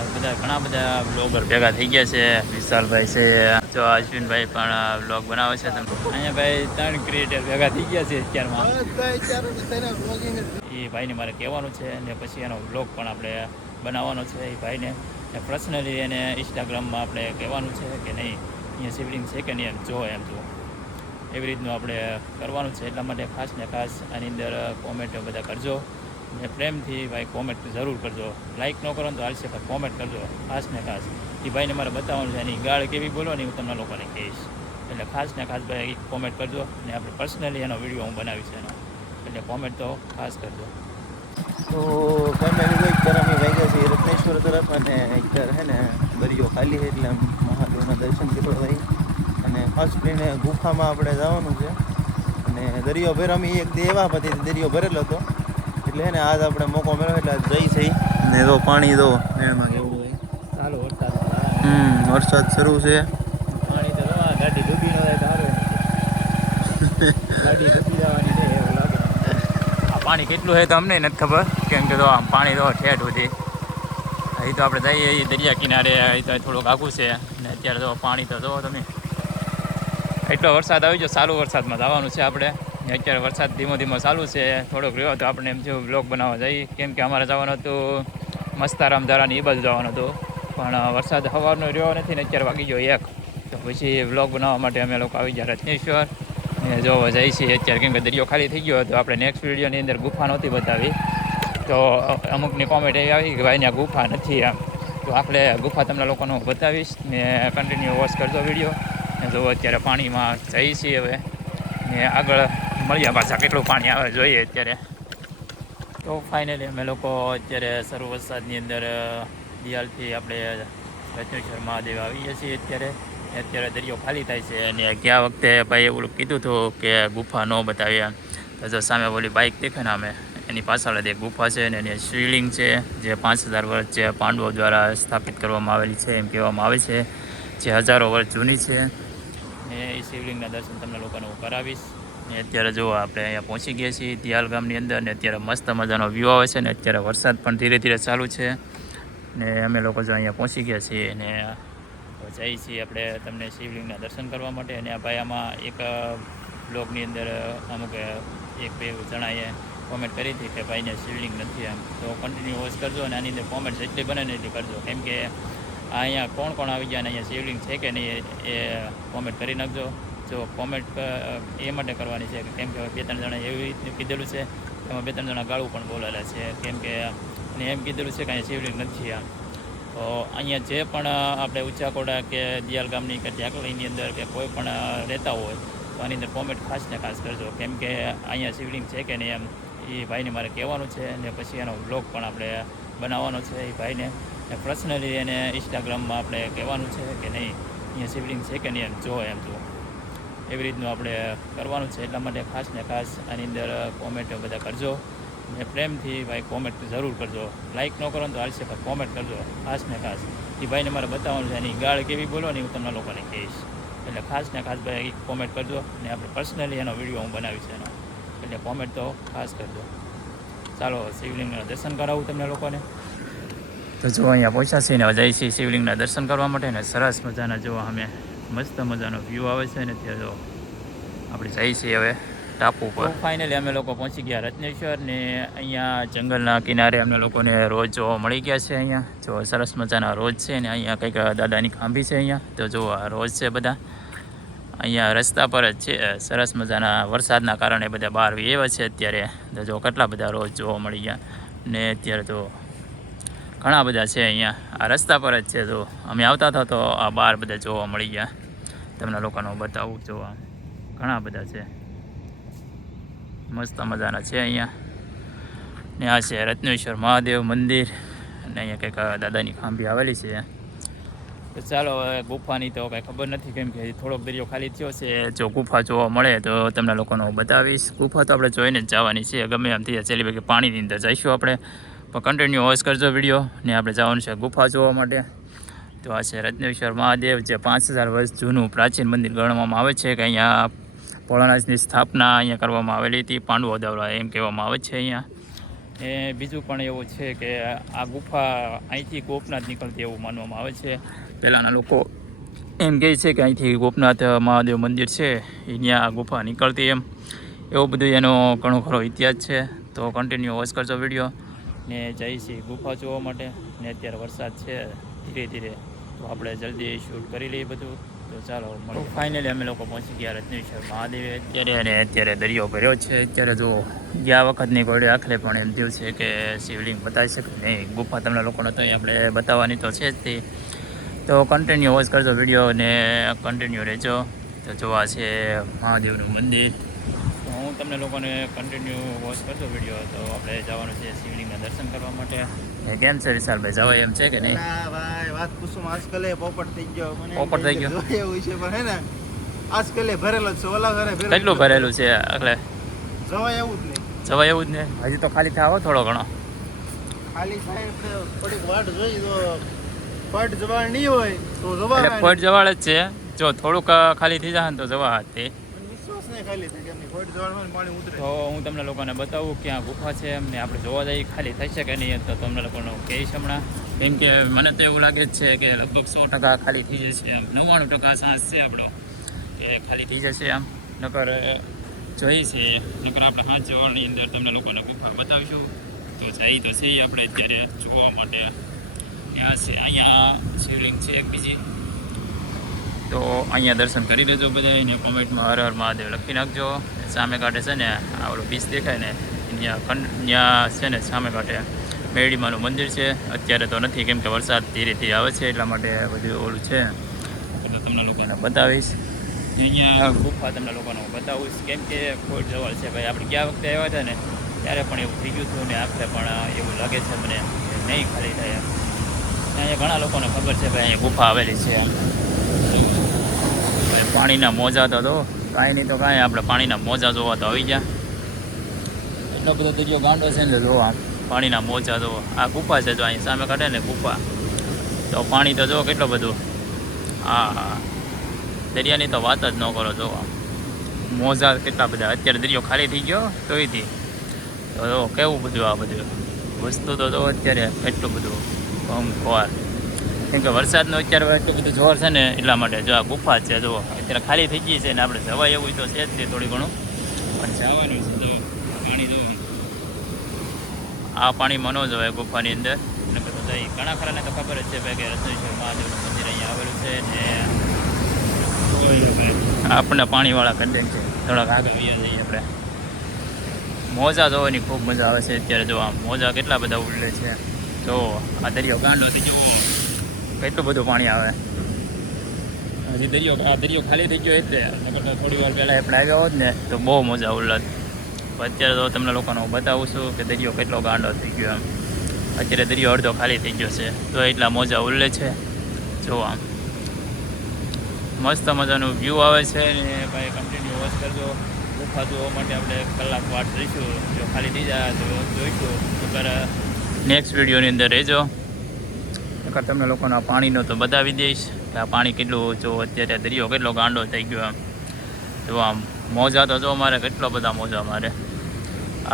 અહીંયા બધા ઘણા બધા બ્લોગર ભેગા થઈ ગયા છે. વિશાલભાઈ છે, જો અશ્વિનભાઈ પણ બ્લોગ બનાવે છે. અહીંયા ભાઈ 3 ક્રિએટર ભેગા થઈ ગયા છે અત્યારમાં. એ ભાઈને મારે કહેવાનું છે અને પછી એનો બ્લોગ પણ આપણે બનાવવાનો છે. એ ભાઈને પર્સનલી એને ઇન્સ્ટાગ્રામમાં આપણે કહેવાનું છે કે નહીં અહીંયા શિવલિંગ છે કે નહીં એમ જો એવી રીતનું આપણે કરવાનું છે. એટલા માટે ખાસ ને ખાસ આની અંદર કોમેન્ટ બધા કરજો ને પ્રેમથી ભાઈ કોમેન્ટ જરૂર કરજો. લાઇક ન કરો તો હાલશે પણ કોમેન્ટ કરજો ખાસ ને ખાસ. એ ભાઈને મારે બતાવવાનું છે એની ગાળ કેવી બોલો ને હું તમને લોકોને કહીશ. એટલે ખાસ ને ખાસ ભાઈ કોમેન્ટ કરજો ને આપણે પર્સનલી એનો વિડીયો હું બનાવીશ એનો. એટલે કોમેન્ટ તો ખાસ કરજો. તો ફેમિલી ગરમી વાગ્યા છે રત્નેશ્વર તરફ અને એકદર હે ને દરિયો ખાલી છે એટલે મહાદેવના દર્શન કરવા થઈ અને ખાસ કરીને ગુફામાં આપણે જવાનું છે. અને દરિયો ભેરામી એક દી એવા પછી દરિયો ભરેલો હતો એટલે હે ને આજ આપણે મોકો મળ્યો એટલે જઈ છે ને તો પાણી દો એમાં કેવું હોય ચાલો વરસાદ વરસાદ શરૂ છે. પાણી તો ગાડી ડૂબી ન જાય તો સારું. ગાડી ડૂબી જવાની છે એવું લાગે. આ પાણી કેટલું છે તો અમને નથી ખબર કેમ કે તો આમ પાણી તો ઠેઠ સુધી અહીં તો આપણે જઈએ એ દરિયા કિનારે અહીં તો થોડુંક આઘું છે ને અત્યારે તો પાણી તો જુઓ તમે એટલો વરસાદ આવી ગયો. ચાલુ વરસાદમાં જવાનું છે આપણે. અત્યારે વરસાદ ધીમો ધીમો ચાલુ છે. થોડોક રહ્યો તો આપણે એમ જેવું બ્લોગ બનાવવા જઈએ કેમ કે અમારે જવાનું હતું મસ્તારામ ધારાની એ બાજુ જવાનું હતું પણ વરસાદ સવારનો રહ્યો નથી ને અત્યારે વાગી ગયો 1 તો પછી બ્લોગ બનાવવા માટે અમે લોકો આવી ગયા રત્નેશ્વર ને જોવા જઈએ છીએ અત્યારે કેમ કે દરિયો ખાલી થઈ ગયો હતો. આપણે નેક્સ્ટ વિડીયોની અંદર ગુફા નહોતી બતાવી તો અમુકની કોમેન્ટ એવી આવી કે ભાઈ ત્યાં ગુફા નથી એમ. તો આપણે ગુફા તમને લોકોને હું બતાવીશ ને કન્ટિન્યુ વોચ કરજો વિડીયો ને જો અત્યારે પાણીમાં જઈએ છીએ હવે ને આગળ મળ્યા પાછા કેટલું પાણી આવે જોઈએ અત્યારે. તો ફાઇનલી અમે લોકો અત્યારે સર્વ વરસાદની અંદર દિયાલથી આપણે રત્નેશ્વર મહાદેવ આવીએ છીએ અત્યારે દરિયો ખાલી થાય છે. અને ગયા વખતે ભાઈ એવું કીધું હતું કે ગુફા ન બતાવ્યા તો જો સામે બોલી બાઇક દેખે ને અમે એની પાછળ જ એક ગુફા છે ને એની શિવલિંગ છે જે 5000 વર્ષ જે પાંડવો દ્વારા સ્થાપિત કરવામાં આવેલી છે એમ કહેવામાં આવે છે જે હજારો વર્ષ જૂની છે. ને એ શિવલિંગના દર્શન તમને લોકોને હું કરાવીશ. ને અત્યારે જો આપણે અહીંયા પહોંચી ગયા છીએ દિયાલ ગામની અંદર ને અત્યારે મસ્ત મજાનો વ્યૂ આવે છે ને અત્યારે વરસાદ પણ ધીરે ધીરે ચાલુ છે ને અમે લોકો જો અહીંયા પહોંચી ગયા છીએ ને જઈએ છીએ આપણે તમને શિવલિંગના દર્શન કરવા માટે. અને આ ભાઈ આમાં એક બ્લોગની અંદર અમુક 1-2 જણાએ કોમેન્ટ કરી હતી કે ભાઈને શિવલિંગ નથી એમ. તો કન્ટિન્યુ વોચ કરજો અને આની અંદર કોમેન્ટ જેટલી બને ને એટલી કરજો કેમ કે અહીંયા કોણ કોણ આવી ગયા ને અહીંયા શિવલિંગ છે કે નહીં એ કોમેન્ટ કરી નાખજો. જો કોમેન્ટ એ માટે કરવાની છે કેમ કે 2-3 જણા એવી રીતનું કીધેલું છે એમાં 2-3 જણા ગાળું પણ બોલેલા છે કેમ કે અને એમ કીધેલું છે કે અહીંયા શિવલિંગ નથી એમ. તો અહીંયા જે પણ આપણે ઊંચાકોડા કે દિયાલ ગામની કે ઢેકલીની અંદર કે કોઈ પણ રહેતા હોય તો આની અંદર કોમેન્ટ ખાસ ને ખાસ કરજો કેમ કે અહીંયા શિવલિંગ છે કે નહીં એમ એ ભાઈને મારે કહેવાનું છે અને પછી એનો બ્લોગ પણ આપણે બનાવવાનો છે. એ ભાઈને પર્સનલી એને ઇન્સ્ટાગ્રામમાં આપણે કહેવાનું છે કે નહીં અહીંયા શિવલિંગ છે કે નહીં એમ જો એવી રીતનું આપણે કરવાનું છે. એટલા માટે ખાસ ને ખાસ આની અંદર કોમેન્ટ બધા કરજો ને પ્રેમથી ભાઈ કોમેન્ટ જરૂર કરજો. લાઇક ન કરો તો હાલશે પણ કોમેન્ટ કરજો ખાસ ને ખાસ. એ ભાઈને મારે બતાવવાનું છે એની ગાળ કેવી બોલો ને હું તમને લોકોને કહીશ. એટલે ખાસ ને ખાસ ભાઈ કોમેન્ટ કરજો ને આપણે પર્સનલી એનો વિડીયો હું બનાવીશ એનો. એટલે કોમેન્ટ તો ખાસ કરજો. ચાલો શિવલિંગના દર્શન કરાવું તમને લોકોને. તો જો અહીંયા પહોંચ્યા છીએ ને જઈએ છીએ શિવલિંગના દર્શન કરવા માટે ને સરસ મજાના જો અમે મસ્ત મજાનો વ્યૂ આવે છે ને ત્યાં જો આપણે જઈએ છીએ હવે ટાપુ પર. ફાઇનલી અમે લોકો પહોંચી ગયા રત્નેશ્વર ને અહીંયા જંગલના કિનારે અમને લોકોને રોજ જોવા મળી ગયા છે. અહીંયા જો સરસ મજાના રોજ છે ને અહીંયા કંઈક દાદાની ખાંભી છે અહીંયા તો જો આ રોજ છે બધા અહીંયા રસ્તા પર જ છે. સરસ મજાના વરસાદના કારણે બધા બહાર એવા છે અત્યારે તો જો કેટલા બધા રોજ જોવા મળી ગયા ને અત્યારે તો ઘણા બધા છે અહીંયા આ રસ્તા પર જ છે. તો અમે આવતા હતા તો આ બહાર બધા જોવા મળી ગયા. તમને લોકોને બતાવું જોવા ઘણા બધા છે મસ્ત મજાના છે અહીંયા. ને આ છે રત્નેશ્વર મહાદેવ મંદિર અને અહીંયા કંઈક દાદાની ખાંભી આવેલી છે. તો ચાલો હવે ગુફાની તો કંઈ ખબર નથી કેમ કે થોડોક દરિયો ખાલી થયો છે. જો ગુફા જોવા મળે તો તમને લોકોને હું બતાવીશ. ગુફા તો આપણે જોઈને જ જવાની છે ગમે એમ થઈ ચાલી ભાઈ પાણીની અંદર જઈશું આપણે પણ કન્ટિન્યુ વોચ કરજો વિડીયો ને આપણે જવાનું છે ગુફા જોવા માટે. તો આ છે રત્નેશ્વર મહાદેવ જે 5000 વર્ષ જૂનું પ્રાચીન મંદિર ગણવામાં આવે છે કે અહીંયા ભોળાનાથની સ્થાપના અહીંયા કરવામાં આવેલી હતી પાંડવો દ્વારા એમ કહેવામાં આવે છે અહીંયા. એ બીજું પણ એવું છે કે આ ગુફા અહીંથી ગોપનાથ નીકળતી એવું માનવામાં આવે છે. પહેલાંના લોકો એમ કહે છે કે અહીંથી ગોપનાથ મહાદેવ મંદિર છે અહીંયા આ ગુફા નીકળતી એમ. એવું બધું એનો ઘણો ખરો ઇતિહાસ છે. તો કન્ટિન્યુ વોચ કરજો વિડીયો ને જઈએ છીએ ગુફા જોવા માટે. ને અત્યારે વરસાદ છે ધીરે ધીરે, તો આપણે જલ્દી શૂટ કરી લઈએ બધું. તો ચાલો મળો. ફાઇનલી અમે લોકો પહોંચી ગયા રત્નેશ્વર મહાદેવે અત્યારે, અને અત્યારે દરિયો ભર્યો છે. અત્યારે જો ગયા વખતની ઘોડે આખરે પણ એમ થયું છે કે શિવલિંગ બતાવી શકે નહીં. ગુફા તમને લોકોને તો આપણે બતાવવાની તો છે જ તે. તો કન્ટિન્યુ વોચ કરજો વિડીયો ને કન્ટિન્યુ રહેજો. તો જોવા છે મહાદેવનું મંદિર. તો હું તમને લોકોને કન્ટિન્યુ વોચ કરજો વિડીયો. તો આપણે જવાનું છે શિવલિંગના દર્શન કરવા માટે. કેમ છે વિશાલભાઈ, જવાય એમ છે કે નહીં? ભાઈ વાત પૂછું, આજકાલ પોપટ થઈ ગયો. મને પોપટ થઈ ગયો એવું છે, પણ હે ને આજકાલ ભરેલો છે. ઓલા ઘરે કેટલું ભરેલું છે એટલે જવાય એવું જ નહીં. જવાય એવું જ ને, હજી તો ખાલી થાવ થોડો ઘણો. ખાલી થાય એટલે થોડીક વાટ જોઈ તો પટ જવાળ નહીં હોય તો જવા એટલે પટ જવાળ જ છે. જો થોડુંક ખાલી થઈ જાય ને તો જવા હતી. વિશ્વાસ નહીં ખાલી થાય કે પટ જવાળમાં પાણી ઉતરે. તો હું તમને લોકોને બતાવું ક્યાં ગુફા છે એમને આપણે જોવા જઈએ ખાલી થઈ શકે નહીં. તો તમને લોકોને કહીશ હમણાં. કેમ કે મને તો એવું લાગે જ છે કે લગભગ 100% ખાલી થઈ જશે. આમ 99% ચાન્સ છે આપણો કે ખાલી થઈ જશે. આમ નકર જોઈ છે, નકર આપણે 5 જવાળની અંદર તમને લોકોને ગુફા બતાવીશું. તો જઈ તો છે આપણે અત્યારે જોવા માટે. ત્યાં છે અહીંયા શિવલિંગ છે એક બીજી. તો અહીંયા દર્શન કરી લેજો બધા. એને કોમેન્ટમાં હર હર મહાદેવ લખી નાખજો. સામે કાંઠે છે ને આ ઓલો બીચ દેખાય ને ત્યાં છે ને સામે કાંઠે મેરડીમાનું મંદિર છે. અત્યારે તો નથી કેમ કે વરસાદ ધીરે ધીરે આવે છે એટલા માટે બધું ઓલું છે. એટલે તમને લોકોને બતાવીશ. અહીંયા ગુફા તમને લોકોને બતાવીશ કેમ કે ખોટ જવાળ છે ભાઈ. આપણે ગયા વખતે આવ્યા હતા ને ત્યારે પણ એવું થઈ ગયું હતું ને આખરે પણ એવું લાગે છે મને નહીં ખાલી થાય. અહીંયા ઘણા લોકોને ખબર છે ભાઈ અહીંયા ગુફા આવેલી છે. પાણીના મોજા તો કાંઈ નહીં તો કાંઈ, આપણે પાણીના મોજા જોવા તો આવી ગયા. એટલો બધો દરિયો ગાંડો છે ને જોવા. પાણીના મોજા જો આ ગુફા છે, જો અહીં સામે કાઢે ને ગુફા તો પાણી તો જો કેટલું બધું. હા દરિયાની તો વાત જ ન કરો. જોવા મોજા કેટલા બધા. અત્યારે દરિયો ખાલી થઈ ગયો તોયથી તો કેવું બધું આ બધું વસ્તુ તો જો અત્યારે એટલું બધું ખોર. કેમ કે વરસાદનો અત્યારે એટલું બધું જોર છે ને એટલા માટે. જો આ ગુફા છે જો અત્યારે ખાલી થઈ ગઈ છે ને આપણે જવાય એવું તો છે જ તે થોડી ઘણું પણ જવાનું છે. તો પાણી જો આ પાણીમાં ન જવાય ગુફાની અંદર. ઘણા ખરાને તો ખબર જ છે ભાઈ કે રત્નેશ્વર મહાદેવનું મંદિર અહીંયા આવેલું છે ને આપણને પાણીવાળા કરી દે છે. થોડાક આગળ જઈએ આપણે. મોજા જોવાની ખૂબ મજા આવે છે અત્યારે. જો આ મોજા કેટલા બધા ઉડે છે. જો આ દરિયો ગાંડો થઈ ગયો, કેટલું બધું પાણી આવે. હજી દરિયો ખાલી થઈ ગયો એટલે થોડી વાર પહેલાં આપણે આવ્યા હોત ને તો બહુ મજા ઉડત. અત્યારે તો તમને લોકોને હું બતાવું છું કે દરિયો કેટલો ગાંડો થઈ ગયો એમ. અત્યારે દરિયો અડધો ખાલી થઈ ગયો છે તો એટલા મોજા ઉલ્લે છે. જો આમ મસ્ત મજાનું વ્યૂ આવે છે ને ભાઈ કન્ટિન્યુ વોચ કરજો. ગુફા જોવા માટે આપણે કલાક વાટ રહીશું. જો ખાલી થઈ જાય તો જોઈશું. નકર નેક્સ્ટ વિડીયોની અંદર રહેજો. નકર તમને લોકોને આ પાણીનો તો બતાવી દઈશ કે આ પાણી કેટલું. જો અત્યારે દરિયો કેટલો ગાંડો થઈ ગયો એમ. જો આમ મોજા તો જો મારે કેટલો બધા મોજા મારે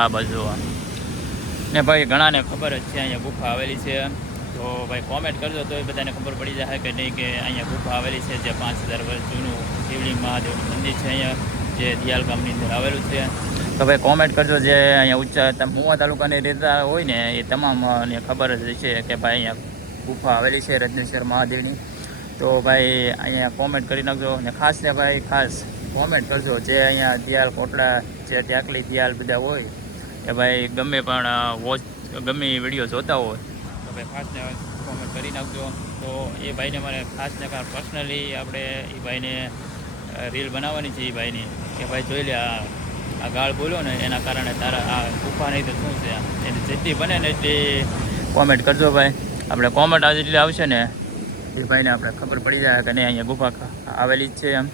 આ બાજુ. ને ભાઈ ઘણાને ખબર જ છે અહીંયા ગુફા આવેલી છે. તો ભાઈ કોમેન્ટ કરજો તો એ બધાને ખબર પડી જાય કે નહીં કે અહીંયા ગુફા આવેલી છે. જે 5000 વર્ષ જૂનું શિવલિંગ મહાદેવનું મંદિર છે અહીંયા જે દિયાલ ગામની અંદર આવેલું છે. તો ભાઈ કોમેન્ટ કરજો જે અહીંયા ઊંચા મુવા તાલુકાની રહેતા હોય ને એ તમામને ખબર જ છે કે ભાઈ અહીંયા ગુફા આવેલી છે રત્નેશ્વર મહાદેવની. તો ભાઈ અહીંયા કોમેન્ટ કરી નાખજો. ને ખાસ ને ભાઈ ખાસ કોમેન્ટ કરજો જે અહીંયા દિયાલ કોટડા જે ત્યાકલી દિયાલ બધા હોય કે ભાઈ ગમે પણ ગમે વિડીયો જોતા હોય તો ભાઈ ખાસ ને કોમેન્ટ કરી નાખજો. તો એ ભાઈને મારે ખાસ ને ખાસ પર્સનલી આપણે એ ભાઈને રીલ બનાવવાની છે. એ ભાઈની કે ભાઈ જોઈ લે આ ગાળ બોલો ને એના કારણે તારા આ ગુફા નહીં તો શું છે એની જેટલી બને ને એટલી કોમેન્ટ કરજો ભાઈ. આપણે કોમેન્ટ આ જેટલી આવશે ને એ ભાઈને આપણે ખબર પડી જાય કે નહીં અહીંયા ગુફા આવેલી જ છે એમ.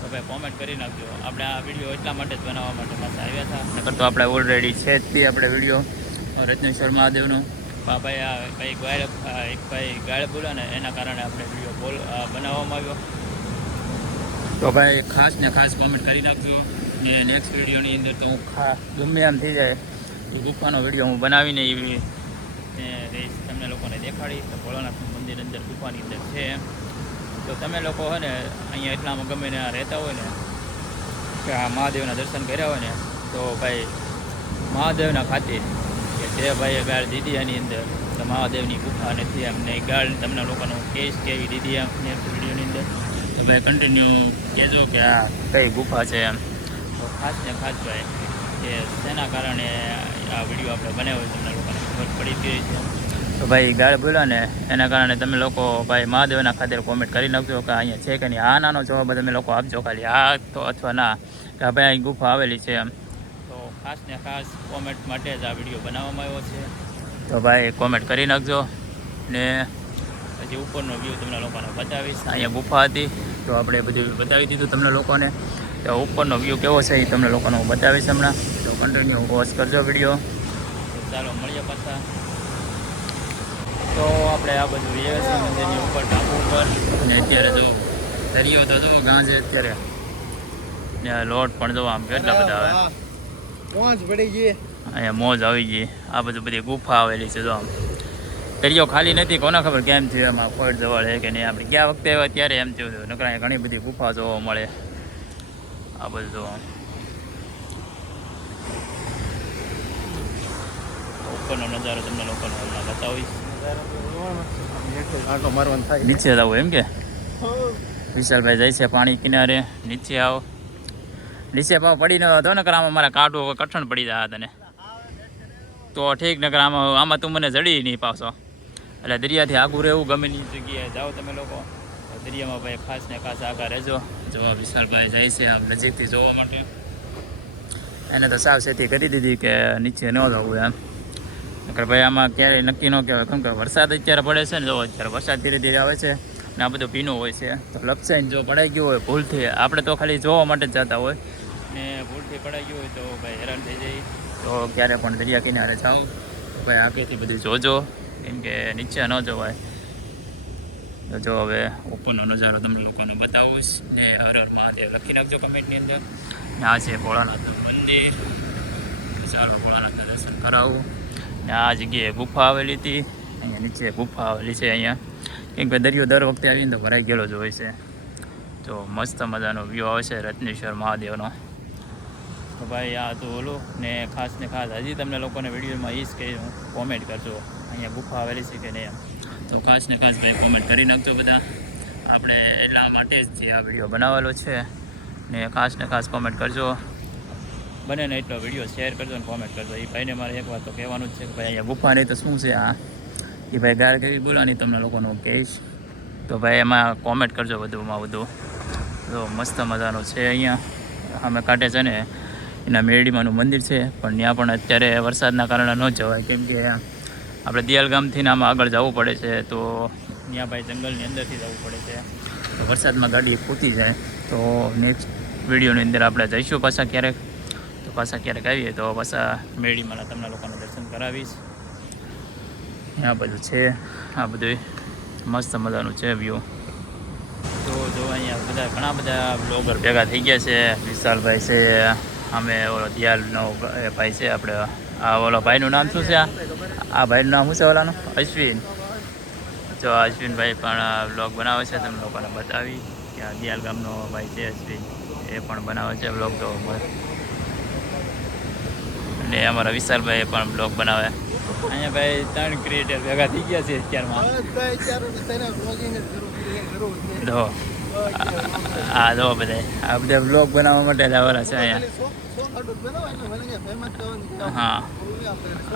તો ભાઈ કોમેન્ટ કરી નાખજો. આપણે આ વિડીયો એટલા માટે જ બનાવવા માટે પાછા આવ્યા હતા. નકર તો આપણે ઓલરેડી છે જ તે આપણે વિડીયો રત્નેશ્વર મહાદેવનો. ભાઈ આ ભાઈ ગાળ બોલ્યા ને એના કારણે આપણે વિડીયો બનાવવામાં આવ્યો. તો ભાઈ ખાસ ને ખાસ કોમેન્ટ કરી નાખજો. ને નેક્સ્ટ વિડીયોની અંદર તો હું ગમે એમ થઈ જાય એ ગુફાનો વિડીયો હું બનાવીને એવી રહીશ તમને લોકોને દેખાડીશ. તો ભોળાનાથનું મંદિર અંદર ગુફાની અંદર છે. તો તમે લોકો હોય ને અહીંયા એટલામાં ગમે ને રહેતા હોય ને કે આ મહાદેવના દર્શન કર્યા હોય ને તો ભાઈ મહાદેવના ખાતે કે જે ભાઈએ ગાળ દીધી એની અંદર તો મહાદેવની ગુફા નથી એમને ગાળ તમને લોકોનો કેસ કેવી દીધી એમને વિડીયોની અંદર તો ભાઈ કન્ટિન્યુ કહેજો કે આ કઈ ગુફા છે એમ. તો ખાસ ને ખાસ ભાઈ કે શેના કારણે આ વિડીયો આપણે બનાવ્યો તમને લોકોને ખબર પડી ગઈ છે. તો ભાઈ ગાળ બોલ્યા ને એના કારણે તમે લોકો ભાઈ મહાદેવના ખાતર કોમેન્ટ કરી નાખજો કે અહીંયા છે કે નહીં. આ નાનો જવાબ તમે લોકો આપજો ખાલી આ તો અથવા ના કે ભાઈ અહીં ગુફા આવેલી છે એમ. તો ખાસ ને ખાસ કોમેન્ટ માટે જ આ વિડીયો બનાવવામાં આવ્યો છે. તો ભાઈ કોમેન્ટ કરી નાખજો ને પછી ઉપરનો વ્યૂ તમને લોકોને બતાવીશ. અહીંયા ગુફા હતી તો આપણે બધું બતાવી દીધું તમને લોકોને. તો ઉપરનો વ્યૂ કેવો છે એ તમને લોકોને હું બતાવીશ હમણાં. તો કન્ટિન્યુ વોચ કરજો વિડીયો. તો ચાલો મળીએ પાછા. તો આપણે આ બધું વ્યવસ્થિત મંદિરની ઉપર ટાપુ ઉપર અને અત્યારે જો દરિયો તો જો ગાંજે અત્યારે ને લોટ પણ જો આમ કેટલા બધા આવે પહોંચ પડી ગઈ અહીંયા મોજ આવી ગઈ. આ બધું બધી ગુફા આવેલી છે જો આમ દરિયો ખાલી નથી. કોને ખબર કેમ થયું એમાં કોઈ જવળ છે કે નહીં. આપણે ગયા વખતે આવ્યા ત્યારે એમ થયું હતું નકર અહીંયા ઘણી બધી ગુફા જોવા મળે. આ બધું જો ઉપરનો નજારો તમને લોકોને હમણાં બતાવીશ. આટો મારવાનું થાય નીચે જવું એમ કે વિશાલભાઈ જાય છે પાણી કિનારે. નીચે આવો નીચે પાવ પડીને હતો ને આમાં મારા કાઢવું કઠણ પડી જાય તને તો ઠીક નકર આમાં તું મને જડી નહીં પાવશો. એટલે દરિયાથી આગું રહેવું ગમે ની જગ્યાએ જાઓ તમે લોકો. દરિયામાં ભાઈ ખાસ ને ખાસ આગળ રહેજો. જોવા વિશાલભાઈ જાય છે આમ નજીકથી જોવા માટે. એને તો સાવચેતી કરી દીધી કે નીચે ન જવું એમ. નકર ભાઈ આમાં ક્યારેય નક્કી ન કહેવાય કેમ કે વરસાદ અત્યારે પડે છે ને જો અત્યારે વરસાદ ધીરે ધીરે આવે છે ને આ બધું ભીનું હોય છે. તો લપસાઈને જો પડાઈ ગયું હોય ભૂલથી આપણે તો ખાલી જોવા માટે જ જતા હોય ને ભૂલથી પડાઈ ગયું હોય તો ભાઈ હેરાન થઈ જાય. તો ક્યારે પણ દરિયા કિનારે જાઓ તો ભાઈ આગળથી બધું જોજો કેમ કે નીચે ન જોવાય. તો જો હવે ઉપરનો નજારો તમને લોકોને બતાવું ને હર હર મહાદેવ લખી નાખજો કમેન્ટની અંદર. ને આ છે ભોળાનાથનું મંદિર. ચાલો ભોળાનાથના દર્શન કરાવું. ને આ જગ્યાએ ગુફા આવેલી હતી. અહીંયા નીચે ગુફા આવેલી છે અહીંયા કેમ કે દરિયો દર વખતે આવીને તો ભરાઈ ગયેલો જ હોય છે. તો મસ્ત મજાનો વ્યૂ આવે છે રત્નેશ્વર મહાદેવનો. તો ભાઈ આ તો ઓલું ને ખાસ હજી તમને લોકોને વિડીયોમાં એ જ કહ્યું કોમેન્ટ કરજો અહીંયા ગુફા આવેલી છે કે નહીં એમ. તો ખાસ ને ખાસ ભાઈ કોમેન્ટ કરી નાખજો બધા. આપણે એટલા માટે જ જે આ વિડીયો બનાવેલો છે ને ખાસ કોમેન્ટ કરજો. બને ને એટલો વિડીયો શેર કરજો ને કોમેન્ટ કરજો. એ ભાઈને મારે એક વાત તો કહેવાનું જ છે કે ભાઈ અહીંયા ગુફા નહીં તો શું છે આ એ ભાઈ ગાળ કેવી બોલવાની તમને લોકોનું કહીશ. તો ભાઈ એમાં કોમેન્ટ કરજો વધુમાં વધુ. તો મસ્ત મજાનું છે અહીંયા અમે કાંઠે છે ને એના મેરડીમાંનું મંદિર છે પણ ત્યાં પણ અત્યારે વરસાદના કારણે ન જવાય કેમ કે આપણે દિયાલ ગામથી ને આમાં આગળ જવું પડે છે. તો ત્યાં ભાઈ જંગલની અંદરથી જવું પડે છે. તો વરસાદમાં ગાડી ફૂટી જાય. તો નેક્સ્ટ વિડીયોની અંદર આપણે જઈશું પાછા ક્યારેક. તો પાછા ક્યારેક આવીએ તો પાછા મેરડીમાં તમને લોકોને દર્શન કરાવીશ. આ બધું છે આ બધું મસ્ત મજાનું છે વ્યૂ. તો જો અહીંયા બધા ઘણા બધા બ્લોગર ભેગા થઈ ગયા છે. વિશાલભાઈ છે અમે ઓલો દિયાલનો ભાઈ છે આપણે આ ઓલો ભાઈનું નામ શું છે આ ભાઈનું નામ શું છે ઓલાનું અશ્વિન. જો અશ્વિનભાઈ પણ બ્લોગ બનાવે છે તમને લોકોને બતાવી કે આ દિયાલ ગામનો ભાઈ છે અશ્વિન એ પણ બનાવે છે બ્લોગ. તો અને અમારા વિશાલભાઈ પણ બ્લોગ બનાવે. અહીંયા ભાઈ 3 ક્રિએટર ભેગા થઈ ગયા છે અત્યારમાં. જો આ જો બધા બ્લોગ બનાવવા માટે જ આવેલા છે અહીંયા. હા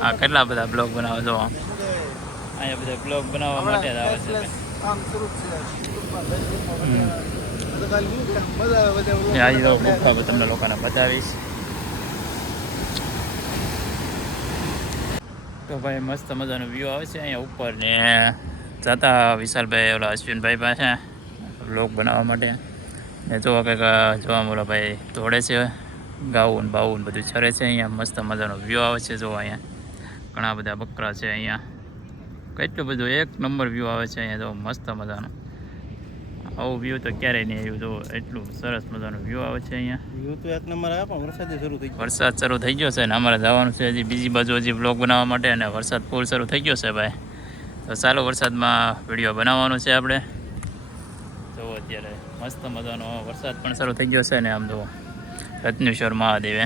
આ કેટલા બધા બ્લોગ બનાવે જો અહીંયા બધા બ્લોગ બનાવવા માટે જ આવે છે. આજે તો ગુફા તમને લોકોને બતાવીશ. તો ભાઈ મસ્ત મજાનો વ્યૂ આવે છે અહીંયા ઉપર ને જતા વિશાલભાઈ ઓલા અશ્વિનભાઈ પાસે બ્લોગ બનાવવા માટે ને જોવા કંઈક જોવા ઓલા ભાઈ દોડે છે ગાવું બાવું બધું ચરે છે. અહીંયા મસ્ત મજાનો વ્યૂ આવે છે. જો અહીંયા ઘણા બધા બકરા છે. અહીંયા કેટલું બધું એક નંબર વ્યૂ આવે છે અહીંયા જો મસ્ત મજાનો. આવું વ્યૂ તો ક્યારેય નહીં આવ્યું. તો એટલું સરસ મજાનું વ્યૂ આવે છે અહીંયા. વ્યૂ તો એક નંબર આવે પણ વરસાદ શરૂ થઈ ગયો. વરસાદ શરૂ થઈ ગયો છે ને અમારે જવાનું છે હજી બીજી બાજુ હજી બ્લોગ બનાવવા માટે, અને વરસાદ ફૂલ શરૂ થઈ ગયો છે ભાઈ. તો ચાલો વરસાદમાં વિડીયો બનાવવાનો છે આપણે. તો અત્યારે મસ્ત મજાનો વરસાદ પણ શરૂ થઈ ગયો છે ને આમ તો રત્નેશ્વર મહાદેવે